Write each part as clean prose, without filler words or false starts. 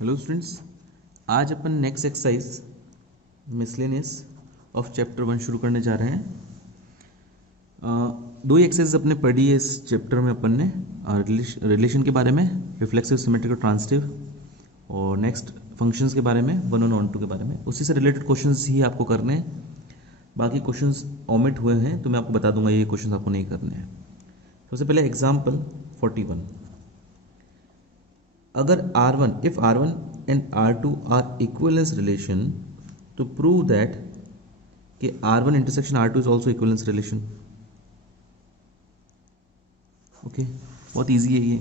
Hello students, आज अपन next exercise miscellaneous of chapter 1 शुरू करने जा रहे हैं। दो ही एक्सरसाइज अपने पढ़ी है इस चैप्टर में अपन ने, रिलेशन के बारे में, रिफ्लेक्सिव, सिमेट्रिक और ट्रांजिटिव, और नेक्स्ट फंक्शंस के बारे में, 1 और 1 2 के बारे में। उसी से रिलेटेड क्वेश्चंस ही आपको करने हैं। बाकी क्वेश्चंस ओमिट हुए हैं तो मैं आपको बता दूंगा ये क्वेश्चंस आपको नहीं करने हैं। सबसे पहले एग्जाम्पल 41। अगर R1 if R1 and R2 are equivalence relation to prove that कि R1 intersection R2 is also equivalence relation। Okay, बहुत इजी है ये।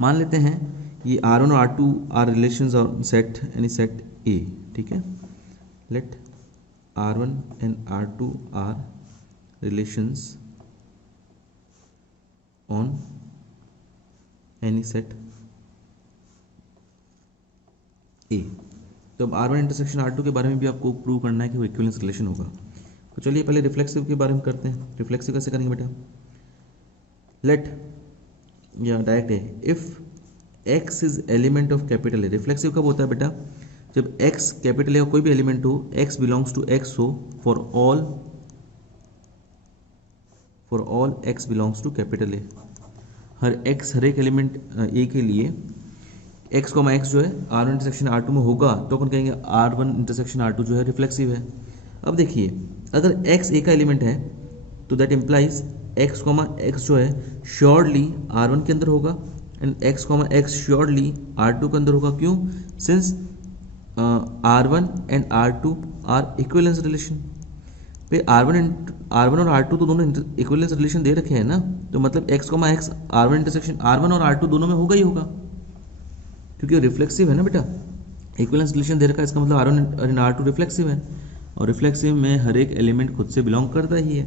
मान लेते हैं ये R1 और R2 आर रिलेशंस और सेट यानी सेट A, ठीक है। Let R1 and R2 are relations on any set A. तो अब R1 इंटरसेक्शन R2 के बारे में भी आपको प्रूव करना है कि वो इक्विवेलेंस रिलेशन होगा। तो चलिए पहले रिफ्लेक्सिव के बारे में करते हैं। रिफ्लेक्सिव कैसे करेंगे बेटा? लेट या डायरेक्ट है, if x is element of capital A. Reflexive कब होता है बेटा? जब x कैपिटल ए का कोई भी एलिमेंट हो, x बिलोंग्स टू x हो, for all x belongs to capital A. हर एक एलिमेंट ए के लिए x, x जो है R1 इंटरसेक्शन R2 में होगा तो अपन कहेंगे R1 इंटरसेक्शन R2 जो है रिफ्लेक्सिव है। अब देखिए, अगर x ए का एलिमेंट है तो दैट इम्प्लाइज x, x जो है श्योरली R1 के अंदर होगा and x, x surely R2 के अंदर होगा। क्यों? Since R1 and R2 are equivalence relation. R1 और R2 तो दोनों इक्विवेलेंस रिलेशन दे रखे हैं ना, तो मतलब x, x R1 intersection R1 और R2 दोनों में होगा ही होगा, क्योंकि रिफ्लेक्सिव है ना बेटा। इक्विवेलेंस रिलेशन दे रखा है, इसका मतलब R1 और R2 रिफ्लेक्सिव है, और रिफ्लेक्सिव में हर एक एलिमेंट खुद से बिलोंग करता ही है।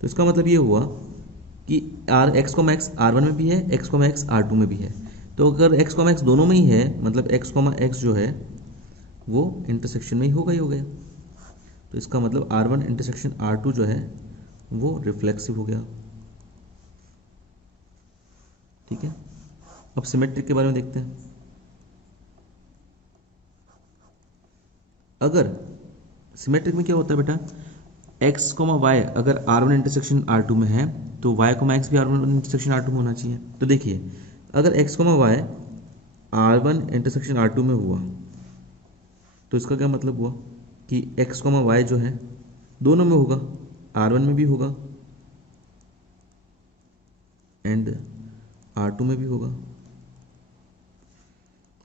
तो इसका मतलब ये हुआ कि x, x R1 में भी है, x, x R2 में भी है। तो अगर x, x दोनों में ही है, मतलब x, x जो है वो इंटरसेक्शन में ही होगा गया। तो इसका मतलब R1 इंटरसेक्शन R2 जो है वो रिफ्लेक्सिव हो गया, ठीक है। अब सिमेट्रिक के बारे में देखते हैं। अगर सिमेट्रिक में क्या होता है बेटा? x, y अगर R1 इंटरसेक्शन R2 में है तो y, x भी R1 इंटरसेक्शन R2 में होना चाहिए। तो देखिए, अगर x, y R1 intersection R2 में हुआ तो इसका क्या मतलब हुआ कि x, y जो है दोनों में होगा, R1 में भी होगा एंड R2 में भी होगा।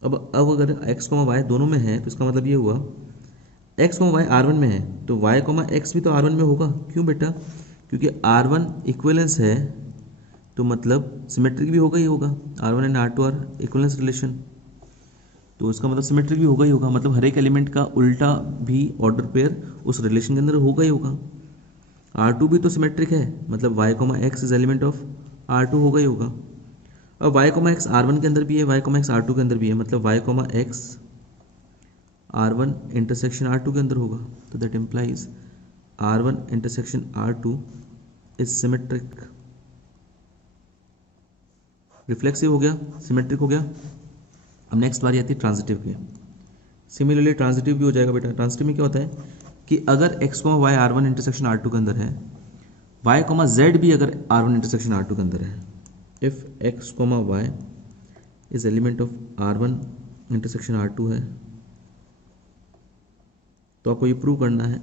अब अगर x, y दोनों में है तो इसका मतलब ये हुआ x, y R1 में है तो y, x भी तो R1 में होगा। क्यों बेटा? क्योंकि R1 इक्विवेलेंस है तो मतलब सिमेट्रिक भी होगा ही होगा। R1 and R2 are equivalence relation, तो इसका मतलब सिमेट्रिक भी होगा ही होगा। मतलब हर एक एलिमेंट का उल्टा भी ऑर्डर पेयर उस रिलेशन के अंदर होगा ही होगा। R2 भी तो सिमेट्रिक है, मतलब y, x is element of R2 होगा ही होगा। अब y, x R1 के अंदर भी है, y, x R2 के अंदर भी है, मतलब y, x R1 intersection R2 के अंदर होगा। तो that implies R1 intersection R2 is symmetric. Reflexive हो गया, सिमेट्रिक हो गया। अब नेक्स्ट बारी आती है ट्रांजिटिव की। सिमिलरली ट्रांजिटिव भी हो जाएगा बेटा। ट्रांजिटिव में क्या होता है कि अगर x, y R1 intersection R2 के अंदर है, y, z भी अगर R1 इंटरसेक्शन R2 के अंदर है, if x, y is element of R1 intersection R2 है, तो आपको ये प्रूव करना है,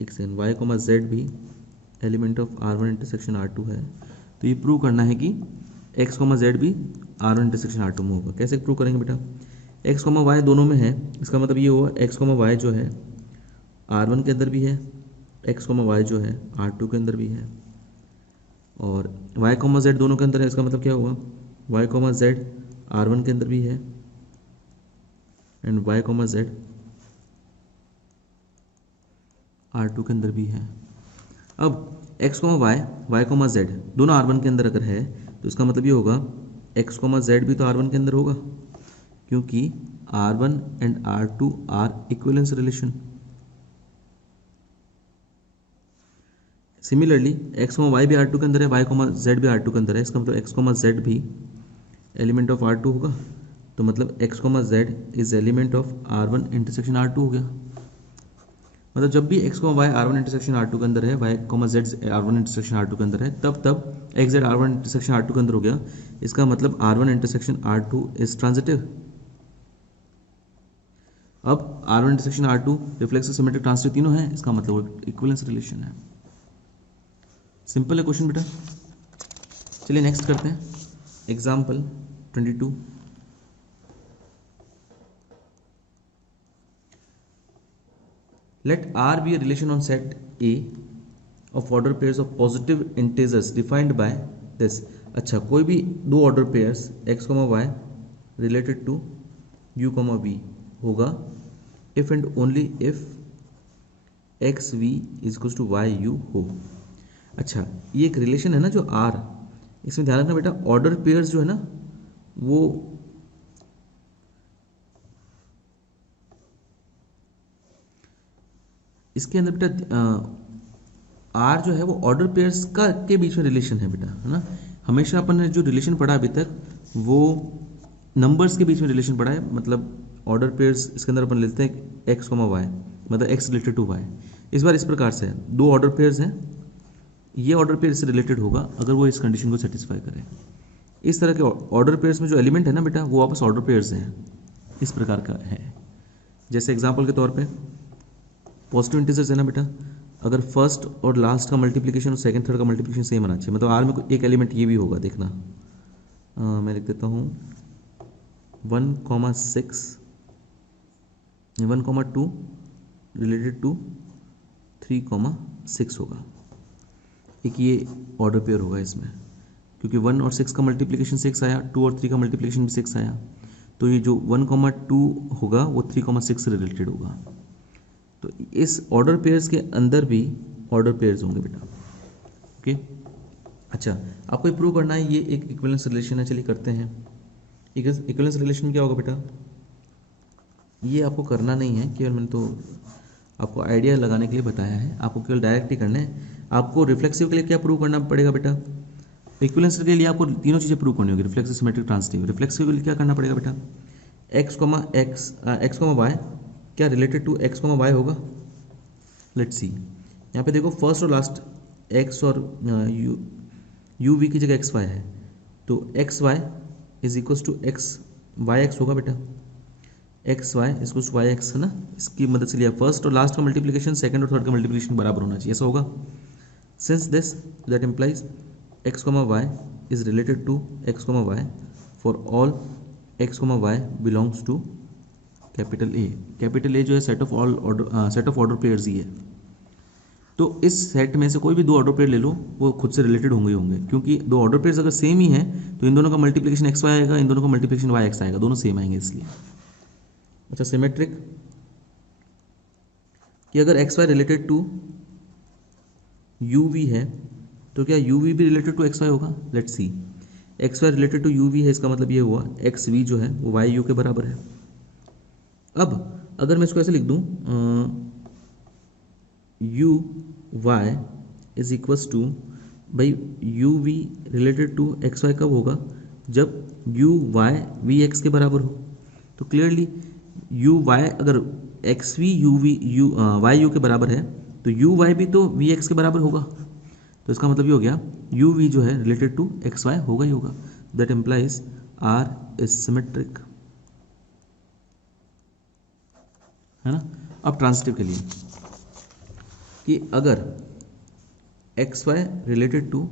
एक सेकंड, y, z भी element of R1 intersection R2 है, तो ये प्रूव करना है कि x, z भी R1 इंटरसेक्शन R2 में होगा। कैसे प्रूव करेंगे बेटा? x, y दोनों में है, इसका मतलब ये हुआ x, y जो है R1 के अंदर भी है, x, y जो है R2 के अंदर भी है, और y, z दोनों के अंदर है। इसका मतलब क्या हुआ? y, z R1 के अंदर भी है एंड y, z R2 के अंदर भी है। अब x, y, z दोनों R1 के अंदर अगर है तो इसका मतलब ये होगा x, z भी तो R1 के अंदर होगा, क्योंकि R1 and R2 are equivalence relation. Similarly x, y भी R2 के अंदर है, y, z भी R2 के अंदर है, इसका मतलब x, z भी एलिमेंट ऑफ R2 होगा। तो मतलब x, z is element of R1 intersection R2 हो गया। मतलब जब भी x, y R1 intersection R2 के अंदर है, y, z R1 intersection R2 के अंदर है, तब x, z R1 intersection R2 के अंदर हो गया। इसका मतलब R1 intersection R2 is transitive. अब R1 intersection R2 reflexive, symmetric, transitive तीनों है, इसका मतलब इक्विवेलेंस रिलेशन है। सिंपल है क्वेश्चन बेटा। चलिए नेक्स्ट करते हैं example 22। Let R be a relation on set A of order pairs of positive integers defined by this। अच्छा, कोई भी दो order pairs x, y related to u, v होगा if and only if x, v is equals to y, u हो। अच्छा, ये एक relation है ना जो R, इसमें ध्यान रखना बेटा, ऑर्डर पेयर्स जो है ना वो इसके अंदर बेटा आर जो है वो ऑर्डर पेयर्स का के बीच में रिलेशन है बेटा, है ना। हमेशा अपन ने जो रिलेशन पढ़ा अभी तक वो नंबर्स के बीच में रिलेशन पढ़ा है। मतलब ऑर्डर पेयर्स इसके अंदर अपन लेते हैं एक्स, वाई, मतलब एक्स रिलेटेड टू वाई। इस बार इस प्रकार से है, दो ऑर्डर पेयर्स हैं, ये ऑर्डर पेयर से रिलेटेड होगा अगर वो इस कंडीशन को सेटिस्फाई करे। इस तरह के ऑर्डर पेयर्स में जो एलिमेंट है ना बेटा वो वापस ऑर्डर पेयर्स हैं, इस प्रकार का है। जैसे एग्जाम्पल के तौर पर पॉजिटिव इंटीजर्स है ना बेटा, अगर फर्स्ट और लास्ट का मल्टीप्लिकेशन और सेकंड थर्ड का मल्टीप्लिकेशन सेम आना चाहिए। मतलब आर में एक एलिमेंट ये भी होगा, देखना मैं लिख देता हूँ 1,6 1,2 रिलेटेड टू 3,6 होगा। एक ये ऑर्डर पेयर होगा इसमें, क्योंकि 1 और 6 का मल्टीप्लिकेशन 6 आया, 2 और 3 का मल्टीप्लिकेशन भी 6 आया, तो ये जो 1,2 होगा वो 3,6 से रिलेटेड होगा। तो इस ऑर्डर पेयर्स के अंदर भी ऑर्डर पेयर्स होंगे बेटा, ओके। अच्छा, आपको ये प्रूव करना है, ये एक इक्विवेलेंस रिलेशन है। चलिए करते हैं। इक्विवेलेंस रिलेशन क्या होगा बेटा, ये आपको करना नहीं है, केवल मैंने तो आपको आइडिया लगाने के लिए बताया है, आपको केवल डायरेक्ट ही करना है। आपको रिफ्लेक्सिव के लिए क्या प्रूव करना पड़ेगा बेटा, इक्विवेलेंस के लिए आपको तीनों चीज़ें प्रूव करनी होगी, रिफ्लेक्सिव, सिमेट्रिक, ट्रांजिटिव। रिफ्लेक्सिव के लिए क्या करना पड़ेगा बेटा, एक्स, वाई क्या रिलेटेड टू एक्स, वाई होगा। लेट्स सी, यहाँ पे देखो फर्स्ट और लास्ट एक्स और यू वी की जगह एक्स वाई है, तो x y is equals to x y x होगा बेटा। X y is equals to y x है ना, इसकी मदद से लिया फर्स्ट और लास्ट का मल्टीप्लिकेशन सेकंड और थर्ड का मल्टीप्लिकेशन बराबर होना चाहिए, ऐसा होगा। Since this that implies x, y is related to x, y for all x, y belongs to capital A. Capital A जो है सेट ऑफ ऑर्डर पेयर्स ही है। तो इस सेट में से कोई भी दो ऑर्डर पेयर ले लो, वो खुद से रिलेटेड होंगे होंगे, क्योंकि दो ऑर्डर पेयर्स अगर सेम ही हैं तो इन दोनों का मल्टीप्लिकेशन एक्स वाई आएगा, इन दोनों का मल्टीप्लिकेशन वाई एक्स आएगा, दोनों सेम आएंगे इसलिए। अच्छा, सिमेट्रिक कि अगर x Y related to you we है तो क्या यू वी भी रिलेटेड टू एक्स वाई होगा। Let's see, x Y related to you we है, इसका मतलब ये हुआ एक्स वी जो है वो वाई यू के बराबर है। अब अगर मैं इसको ऐसे लिख दूं, U Y is equals to, भाई U we related to x Y कब होगा, जब यू वाई वी एक्स के बराबर हो। तो क्लियरली यू वाई अगर x v u v u y u के बराबर है तो यू वाई भी तो वी एक्स के बराबर होगा। तो इसका मतलब ये हो गया यू वी जो है रिलेटेड टू एक्स वाई होगा ही होगा। That implies R is symmetric, है ना। अब ट्रांजिटिव के लिए कि अगर x Y related to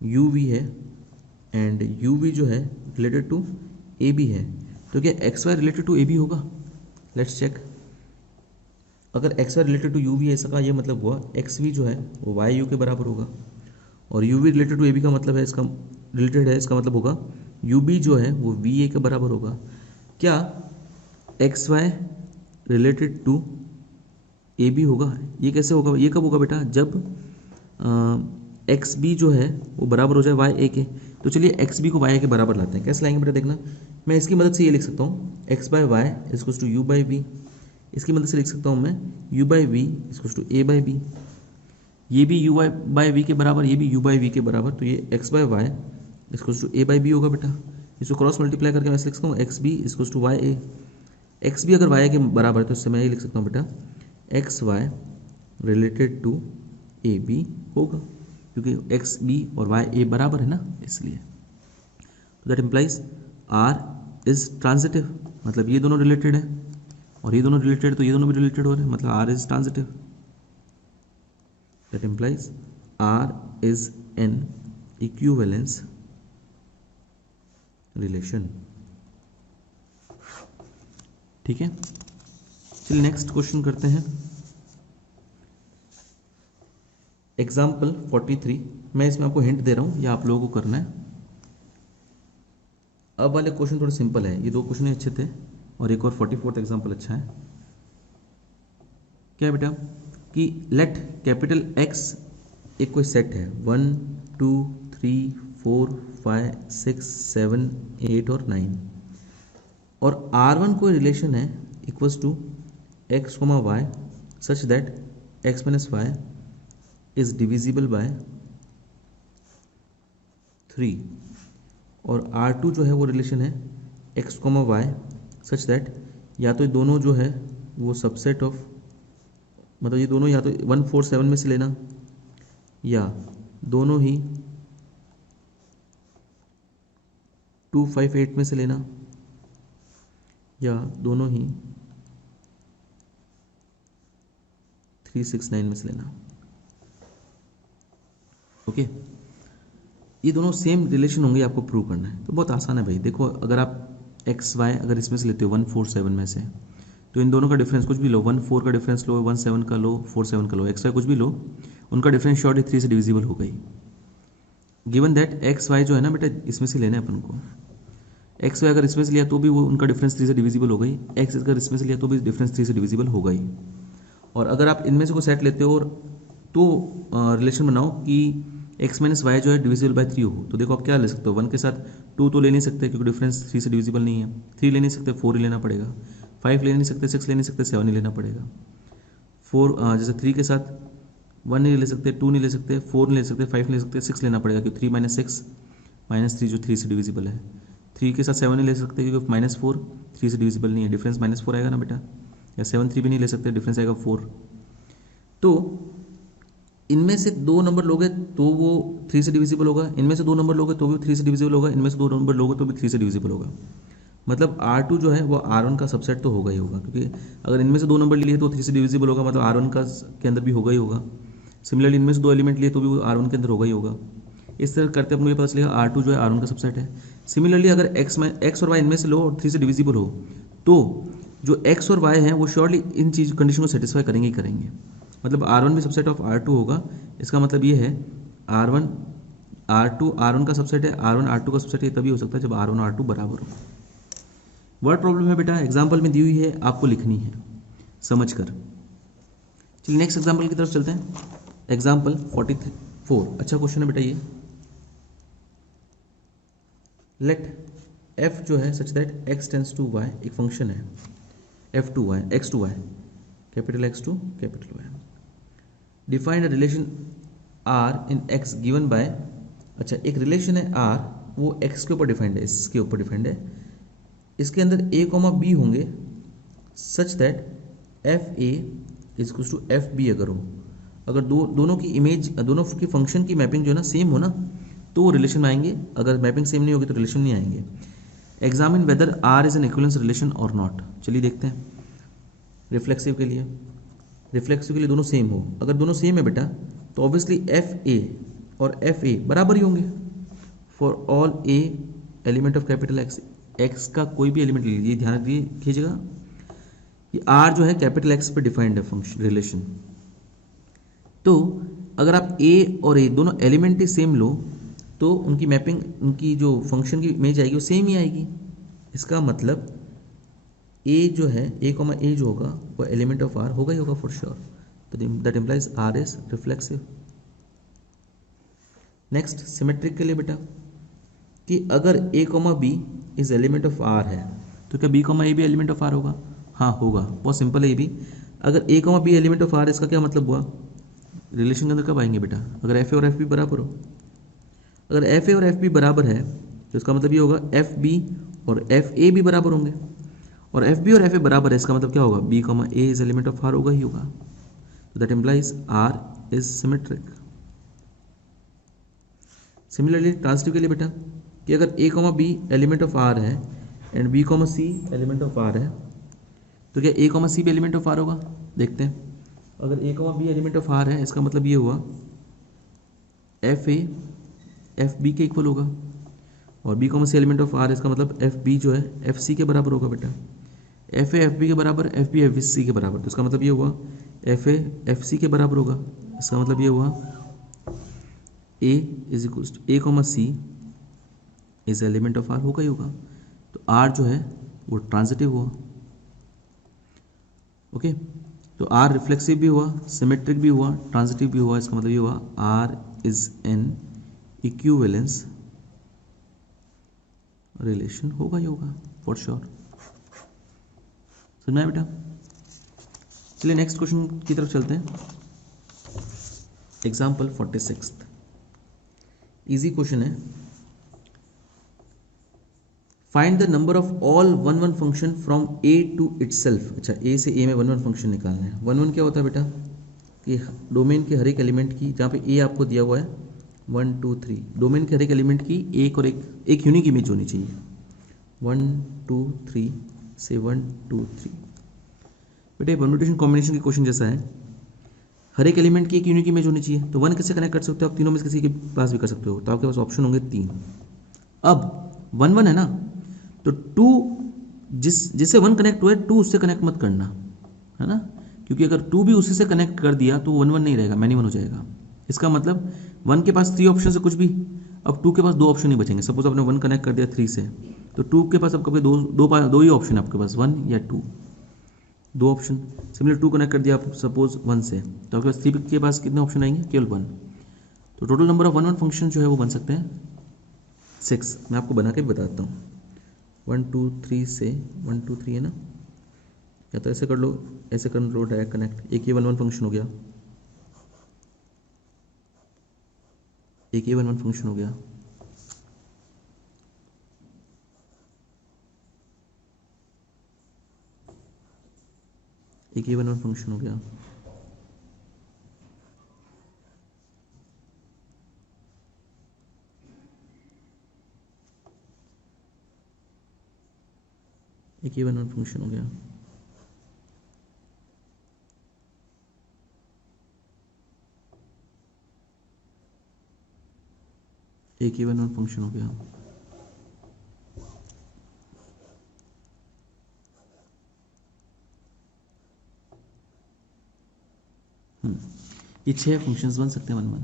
you we है एंड यू वी जो है रिलेटेड टू ए बी है, तो क्या x Y related to A B होगा। Let's check. अगर x Y related to you we है, इसका ये मतलब हुआ एक्स वी जो है वो वाई यू के बराबर होगा, और u we related to A b का मतलब है, इसका रिलेटेड है, इसका मतलब होगा यू बी जो है वो वी ए के बराबर होगा। क्या x Y related to A B होगा। ये कैसे होगा, ये कब होगा बेटा, जब एक्स बी जो है वो बराबर हो जाए वाई ए के। तो चलिए एक्स बी को वाई ए के बराबर लाते हैं। कैसे लाएंगे बेटा, देखना, मैं इसकी मदद से ये लिख सकता हूँ x by y equals to u by b. इसकी मदद से लिख सकता हूँ मैं u by v equals to a by b. ये भी यू बाई वी के बराबर, ये भी यू बाई वी के बराबर, तो ये x by y equals to a by b होगा बेटा। इसको क्रॉस मल्टीप्लाई करके मैं ऐसे लिख सकता हूँ x b equals to y a. X b अगर वाई के बराबर है तो इससे मैं ये लिख सकता हूँ बेटा x Y related to A B होगा, क्योंकि एक्स बी और वाई ए बराबर है ना, इसलिए। तो that implies R is transitive, मतलब ये दोनों रिलेटेड है और ये दोनों रिलेटेड, तो ये दोनों भी रिलेटेड हो रहे हैं, मतलब R is transitive. That implies R is an equivalence relation. ठीक है, चलिए नेक्स्ट क्वेश्चन करते हैं। एग्जाम्पल 43, मैं इसमें आपको हिंट दे रहा हूं, ये आप लोगों को करना है। अब वाले क्वेश्चन थोड़े सिंपल है, ये दो क्वेश्चन ही अच्छे थे और एक और 44th एग्जाम्पल अच्छा है। क्या है बेटा कि लेट कैपिटल एक्स एक कोई सेट है 1 2 3 4 5 6 7 8 और 9 और R1 कोई रिलेशन है equals to x comma y such that x minus y is divisible by 3 और R2 जो है वो रिलेशन है x comma y such that या तो ये दोनों जो है वो सबसेट ऑफ, मतलब ये दोनों या तो 147 में से लेना या दोनों ही 258 में से लेना या दोनों ही 369 में से लेना। ओके, ये दोनों सेम रिलेशन होंगे, आपको प्रूव करना है। तो बहुत आसान है भाई, देखो अगर आप एक्स वाई अगर इसमें से लेते हो 147 में से, तो इन दोनों का डिफरेंस कुछ भी लो, 14 का डिफरेंस लो, 17 का लो, 47 का लो, एक्स वाई कुछ भी लो, उनका डिफरेंस शॉर्ट 3 से डिविजिबल हो गई। गिवन दैट एक्स वाई जो है ना बेटा इसमें से लेना है अपन को, एक्स वाई अगर इसमें से लिया तो भी वो उनका डिफरेंस 3 से डिविजिबल हो गई, एक्स अगर इसमें से लिया तो भी डिफरेंस 3 से डिविजिबल हो गई। और अगर आप इनमें से कोई सेट लेते हो और तो रिलेशन बनाओ कि एक्स माइनस वाई जो है डिविजिबल बाय 3 हो, तो देखो आप क्या ले सकते हो, 1 के साथ 2 तो ले नहीं सकते क्योंकि डिफरेंस 3 से डिविजिबल नहीं है, 3 ले नहीं सकते 4 ही लेना पड़ेगा, 5 ले नहीं सकते 6 ले नहीं सकते 7 ही लेना पड़ेगा, 4 जैसे 3 के साथ 1 नहीं ले सकते, 2 नहीं ले सकते, 4 नहीं ले सकते, 5 नहीं ले सकते, 6 लेना पड़ेगा क्योंकि 3 - 6 -3 जो 3 से डिविजिबल है, 3 के साथ 7 नहीं ले सकते क्योंकि -4 3 से डिविजिबल नहीं है, डिफरेंस -4 आएगा ना बेटा, या 7 3 भी नहीं ले सकते, डिफरेंस आएगा 4। तो इनमें से 2 नंबर लोगे तो वो 3 से डिविजिबल होगा, इनमें से 2 नंबर लोगे तो भी 3 से डिविजिबल होगा, इनमें से 2 नंबर लोगे तो भी 3 से डिविजिबल होगा। मतलब R2 जो है वो R1 का सबसेट तो होगा ही होगा, क्योंकि अगर इनमें से 2 नंबर लिए तो 3 से डिविजिबल होगा, मतलब R1 का के अंदर भी होगा ही होगा। सिमिलरली इनमें से 2 एलिमेंट लिए तो भी वो R1 के अंदर होगा ही होगा। इस तरह करते अपने पता चलेगा R2 जो है R1 का सबसेट है। सिमिलरली अगर एक्स और वाई इनमें से लो और 3 से डिविजिबल हो तो जो एक्स और वाई हैं वो श्योरली इन चीज़ कंडीशन को सेटिस्फाई करेंगे ही करेंगे, मतलब R1 भी सबसेट ऑफ R2 होगा। इसका मतलब ये है R1 R2 R1 का सबसेट है, R1 R2 का सबसेट है, तभी हो सकता है जब R1 और R2 बराबर हो। वर्ड प्रॉब्लम है बेटा, एग्जाम्पल में दी हुई है, आपको लिखनी है समझ कर। चलिए नेक्स्ट एग्जाम्पल की तरफ चलते हैं। एग्जाम्पल 44, अच्छा क्वेश्चन है बेटा ये। लेट f जो है such that x tends to y, एक फंक्शन है f to y x to y, capital X to capital Y। Defined a relation R in x given by, अच्छा एक रिलेशन है R, वो x के ऊपर डिफाइंड है, इसके ऊपर डिफाइंड है, इसके अंदर a, b होंगे such that f a equals to f b अगर हो, अगर दोनों की इमेज, दोनों की फंक्शन की मैपिंग जो है ना सेम हो ना तो वो रिलेशन में आएंगे, अगर मैपिंग सेम नहीं होगी तो रिलेशन नहीं आएंगे। Examine whether R is an equivalence relation और नॉट। चलिए देखते हैं रिफ्लेक्सिव के लिए। रिफ्लेक्सिव के लिए दोनों सेम हो, अगर दोनों सेम है बेटा तो ऑब्वियसली एफ ए और एफ ए बराबर ही होंगे for all A element of capital x. X का कोई भी एलिमेंट ले लीजिए, ध्यान रखिएगा कि आर जो है कैपिटल एक्स पे डिफाइंड है फंक्शन रिलेशन। तो अगर आप ए और ए दोनों एलिमेंट ही सेम लो तो उनकी मैपिंग, उनकी जो फंक्शन की इमेज आएगी वो सेम ही आएगी। इसका मतलब ए जो है ए कॉमा ए जो होगा वो एलिमेंट ऑफ आर होगा ही होगा फॉर श्योर, तो that implies R is reflexive. Next symmetric के लिए बेटा कि अगर A comma B is element of R है तो क्या बी कॉमा ए भी एलिमेंट ऑफ आर होगा? हाँ होगा, बहुत सिंपल है ये भी। अगर A comma B element of R, इसका क्या मतलब हुआ, रिलेशन के अंदर कब आएंगे बेटा, अगर एफ ए और एफ बी बराबर हो। अगर एफ ए और एफ बी बराबर है तो इसका मतलब ये होगा एफ बी और एफ ए भी बराबर होंगे, और एफ बी और एफ ए बराबर है, इसका मतलब क्या होगा, B comma A is element of R होगा ही होगा। तो that implies R is symmetric. Similarly transitive के लिए बेटा कि अगर A comma B element of R है and B comma C element of R है, तो क्या ए कॉमा सी भी एलिमेंट ऑफ आर होगा? देखते हैं। अगर A comma B element of R है, इसका मतलब ये हुआ एफ ए एफ बी के इक्वल होगा, और B comma C element of R, इसका मतलब एफ बी जो है एफ सी के बराबर होगा बेटा। एफ ए एफ बी के बराबर, एफ बी एफ सी के बराबर, तो इसका मतलब ये हुआ एफ ए एफ सी के बराबर होगा। इसका मतलब ये हुआ A is equal to A comma C is element of R होगा ही होगा। तो आर जो है वो ट्रांजिटिव हुआ। ओके, तो आर रिफ्लेक्सिव भी हुआ, सिमेट्रिक भी हुआ, ट्रांजिटिव भी हुआ। इसका मतलब ये हुआ R is an equivalence relation होगा ही होगा फॉर श्योर। समझ में आया बेटा? चलिए नेक्स्ट क्वेश्चन की तरफ चलते हैं। एग्जाम्पल 46, इजी क्वेश्चन है। Find the number of all one one function from A to itself. अच्छा, ए से ए में वन वन फंक्शन निकालना है। वन वन क्या होता है बेटा कि डोमेन के हर एक एलिमेंट की, जहाँ पे ए आपको दिया हुआ है 1 2 3, डोमेन के हर एक एलिमेंट की एक और एक यूनिक इमेज होनी चाहिए। 1 2 3 से 1 2 3 बेटे परम्यूटेशन कॉम्बिनेशन के क्वेश्चन जैसा है। हर एक एलिमेंट की एक यूनिक इमेज होनी चाहिए, तो 1 किससे कनेक्ट कर सकते हो आप? तीनों में से किसी के पास भी कर सकते हो, तो आपके पास ऑप्शन होंगे 3। अब 1 1 है ना, तो 2 जिससे 1 कनेक्ट हुआ है 2 उससे कनेक्ट मत करना, है ना, क्योंकि अगर 2 भी उसी से कनेक्ट कर दिया तो 1 1 नहीं रहेगा, मैनी 1 हो जाएगा। इसका मतलब 1 के पास 3 ऑप्शन से कुछ भी, अब 2 के पास 2 ऑप्शन नहीं बचेंगे। सपोज आपने 1 कनेक्ट कर दिया 3 से, तो 2 के पास आपके दो ही ऑप्शन है आपके पास, 1 या 2, 2 ऑप्शन। सिमिलर 2 कनेक्ट कर दिया आप सपोज 1 से, तो आपके पास 3 के पास कितने ऑप्शन आएंगे? केवल 1। तो total number of one one function जो है वो बन सकते हैं 6। मैं आपको बना के बताता हूँ। 1 2 3 से 1 2 3 है ना, या तो ऐसे कर लो, ऐसे कर लो डायरेक्ट कनेक्ट। एक ये वन वन फंक्शन हो गया, एक ये वन वन फंक्शन हो गया, एक ये वन वन फंक्शन हो गया, एक ये वन वन फंक्शन हो गया, एक ये वन वन फंक्शन हो गया, ये 6 फंक्शंस बन सकते हैं 1 1।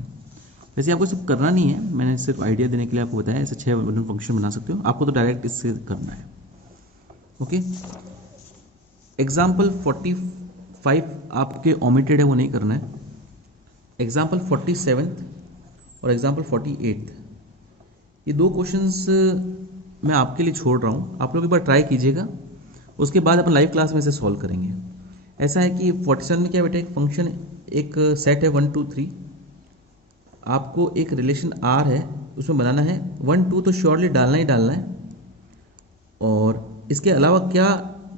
वैसे आपको सिर्फ करना नहीं है, मैंने सिर्फ आइडिया देने के लिए आपको बताया, ऐसे 6 वन फंक्शन बना सकते हो। आपको तो डायरेक्ट इससे करना है। ओके, एग्जाम्पल 45 आपके ओमिटेड है, वो नहीं करना है। एग्जाम्पल 47 और एग्जाम्पल 48, ये 2 क्वेश्चंस मैं आपके लिए छोड़ रहा हूँ, आप लोग एक बार ट्राई कीजिएगा, उसके बाद अपन लाइव क्लास में इसे सॉल्व करेंगे। ऐसा है कि 47 में क्या बेटा, एक फंक्शन, एक सेट है 1 2 3, आपको एक रिलेशन आर है उसमें बनाना है 1 2, तो श्योरली डालना ही डालना है, और इसके अलावा क्या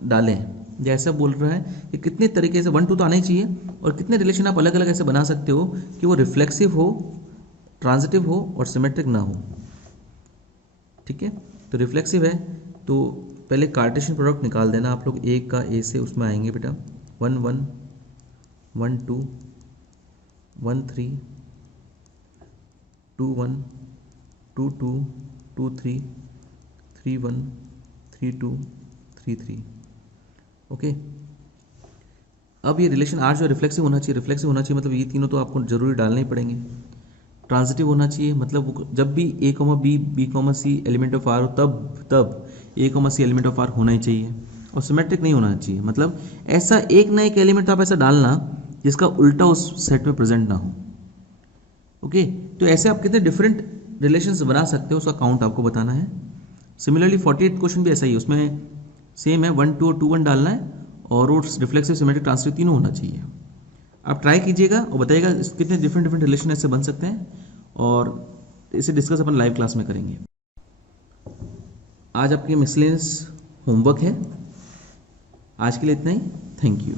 डालें, जैसा बोल रहा है कि कितने तरीके से 1 2 तो आना ही चाहिए, और कितने रिलेशन आप अलग अलग ऐसे बना सकते हो कि वो रिफ्लेक्सिव हो, ट्रांजिटिव हो और सिमेट्रिक ना हो। ठीक है, तो रिफ्लेक्सिव है तो पहले कार्टेशियन प्रोडक्ट निकाल देना आप लोग। एक का ए से उसमें आएंगे बेटा 1 1 1 2 1 3 2 1 2 2 2 3 3 1 3 2 3 3। ओके, अब ये रिलेशन आर जो रिफ्लेक्सिव होना चाहिए, रिफ्लेक्सिव होना चाहिए मतलब ये तीनों तो आपको जरूरी डालने ही पड़ेंगे। ट्रांजिटिव होना चाहिए, मतलब जब भी A comma B B comma C element of R हो तब A comma C element of R होना ही चाहिए, और सिमेट्रिक नहीं होना चाहिए, मतलब ऐसा एक ना एक एलिमेंट आप ऐसा डालना जिसका उल्टा उस सेट में प्रेजेंट ना हो। ओके, तो ऐसे आप कितने डिफरेंट रिलेशंस बना सकते हो उसका काउंट आपको बताना है। सिमिलरली 48 क्वेश्चन भी ऐसा ही है, उसमें सेम है 1 2 2 1 डालना है, और वो रिफ्लेक्सिव सिमेट्रिक ट्रांजिटिव तीनों होना चाहिए। आप ट्राई कीजिएगा और बताइएगा कितने डिफरेंट रिलेशन ऐसे बन सकते हैं, और इसे डिस्कस अपन लाइव क्लास में करेंगे। आज आपकी मिसलेनियस होमवर्क है। आज के लिए इतना ही। Thank you.